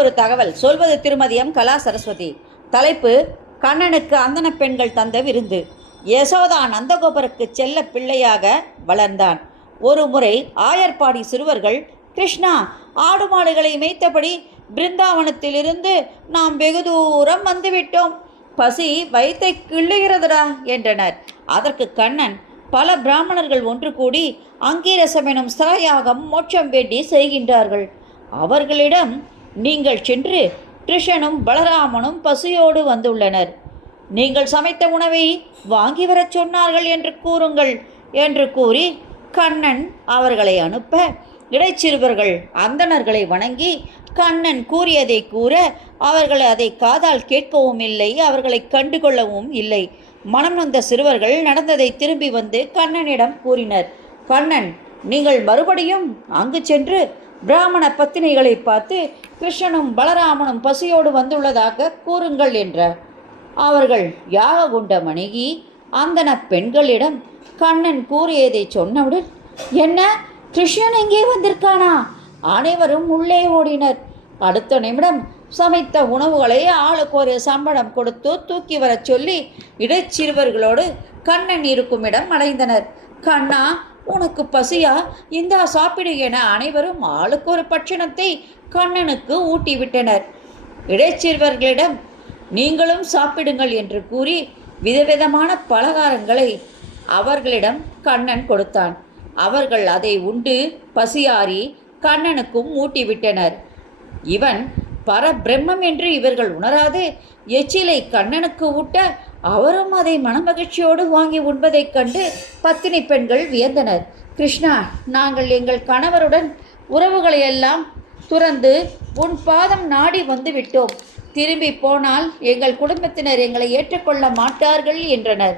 ஒரு தகவல் சொல்வது திருமதி எம் கலா சரஸ்வதி. தலைப்பு: கண்ணனுக்கு அந்தன பெண்கள் தந்த விருந்து. யசோதா நந்தகோபருக்கு செல்ல பிள்ளையாக வளர்ந்தான். ஒரு முறை ஆயர்பாடி சிறுவர்கள், கிருஷ்ணா, ஆடு மாடுகளை மேய்த்தபடி பிருந்தாவனத்திலிருந்து நாம் வெகு தூரம் வந்துவிட்டோம், பசி வயிற்றை கிள்ளுகிறதுடா என்றனர். அதற்கு கண்ணன், பல பிராமணர்கள் ஒன்று கூடி அங்கீரசம் எனும் ஸ்தலயாகம் மோட்சம் வேண்டி செய்கின்றார்கள். அவர்களிடம் நீங்கள் சென்று கிருஷ்ணனும் பலராமனும் பசியோடு வந்துள்ளனர். நீங்கள் சமைத்த உணவை வாங்கி வரச் சொன்னார்கள் என்று கூறுங்கள் என்று கூறி கண்ணன் அவர்களை அனுப்ப, இடைச்சிறுவர்கள் அந்தணர்களை வணங்கி கண்ணன் கூறியதை கூற, அவர்கள் அதை காதால் கேட்கவும் இல்லை, அவர்களை கண்டுகொள்ளவும் இல்லை. மனம் நொந்த சிறுவர்கள் நடந்ததை திரும்பி வந்து கண்ணனிடம் கூறினர். கண்ணன், நீங்கள் மறுபடியும் அங்கு சென்று பிராமண பத்தினிகளை பார்த்து கிருஷ்ணனும் பலராமனும் பசியோடு வந்துள்ளதாக கூறுங்கள் என்றார். அவர்கள் யாக குண்டம் அணுகி அந்தன பெண்களிடம் கண்ணன் கூறியதை சொன்னவுடன், என்ன, கிருஷ்ணன் எங்கே வந்திருக்கானா? அனைவரும் உள்ளே ஓடினர். அடுத்த நிமிடம் சமைத்த உணவுகளை ஆளுக்கு ஒரு சம்பளம் கொடுத்து தூக்கி வரச் சொல்லி இடைச்சிறுவர்களோடு கண்ணன் இருக்கும் இடம் அடைந்தனர். கண்ணா, உனக்கு பசியா? இந்தா சாப்பிடு என அனைவரும் ஆளுக்கு ஒரு பட்சணத்தை கண்ணனுக்கு ஊட்டிவிட்டனர். இடைச்சிறுவர்களிடம் நீங்களும் சாப்பிடுங்கள் என்று கூறி விதவிதமான பலகாரங்களை அவர்களிடம் கண்ணன் கொடுத்தான். அவர்கள் அதை உண்டு பசியாறி கண்ணனுக்கும் ஊட்டிவிட்டனர். இவன் பரபிரம்மம் என்று இவர்கள் உணராது எச்சிலை கண்ணனுக்கு ஊட்ட அவரும் அதை மனமகிழ்ச்சியோடு வாங்கி உண்பதைக் கண்டு பத்தினி பெண்கள் வியந்தனர். கிருஷ்ணா, நாங்கள் எங்கள் கணவருடன் உறவுகளை எல்லாம் துறந்து உன் பாதம் நாடி வந்து விட்டோம். திரும்பி போனால் எங்கள் குடும்பத்தினர் எங்களை ஏற்றுக்கொள்ள மாட்டார்கள் என்றனர்.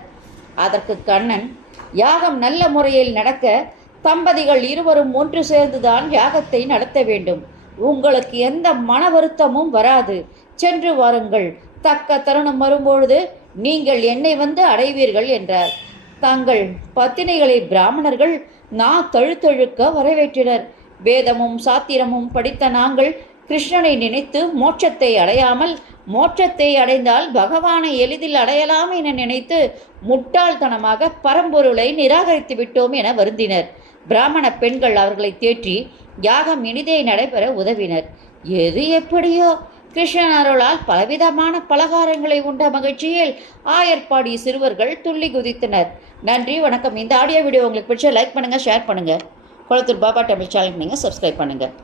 அதற்கு கண்ணன், யாகம் நல்ல முறையில் நடக்க தம்பதிகள் இருவரும் ஒன்று சேர்ந்துதான் யாகத்தை நடத்த வேண்டும். உங்களுக்கு எந்த மன வருத்தமும் வராது. சென்று வாருங்கள். தக்க தருணம் வரும்பொழுது நீங்கள் என்னை வந்து அடைவீர்கள் என்றார். தங்கள் பத்தினிகளை பிராமணர்கள் தழுத்தழுக்க வரவேற்றனர். வேதமும் சாத்திரமும் படித்த நாங்கள் கிருஷ்ணனை நினைத்து மோட்சத்தை அடையாமல் மோட்சத்தை அடைந்தால் பகவானை எளிதில் அடையலாம் என நினைத்து முட்டாள்தனமாக பரம்பொருளை நிராகரித்து விட்டோம் என வருந்தினர். பிராமண பெண்கள் அவர்களை தேற்றி யாகம் இனிதே நடைபெற உதவினர். எது எப்படியோ கிருஷ்ணன் அருளால் பலவிதமான பலகாரங்களை உண்ட மகிழ்ச்சியில் ஆயர்பாடி சிறுவர்கள் துள்ளி குதித்தனர். நன்றி, வணக்கம். இந்த ஆடியோ வீடியோ உங்களுக்கு பிடிச்ச லைக் பண்ணுங்கள், ஷேர் பண்ணுங்கள். குளத்தூர் பாபா தமிழ் சேனலுக்கு நீங்கள் சப்ஸ்கிரைப் பண்ணுங்கள்.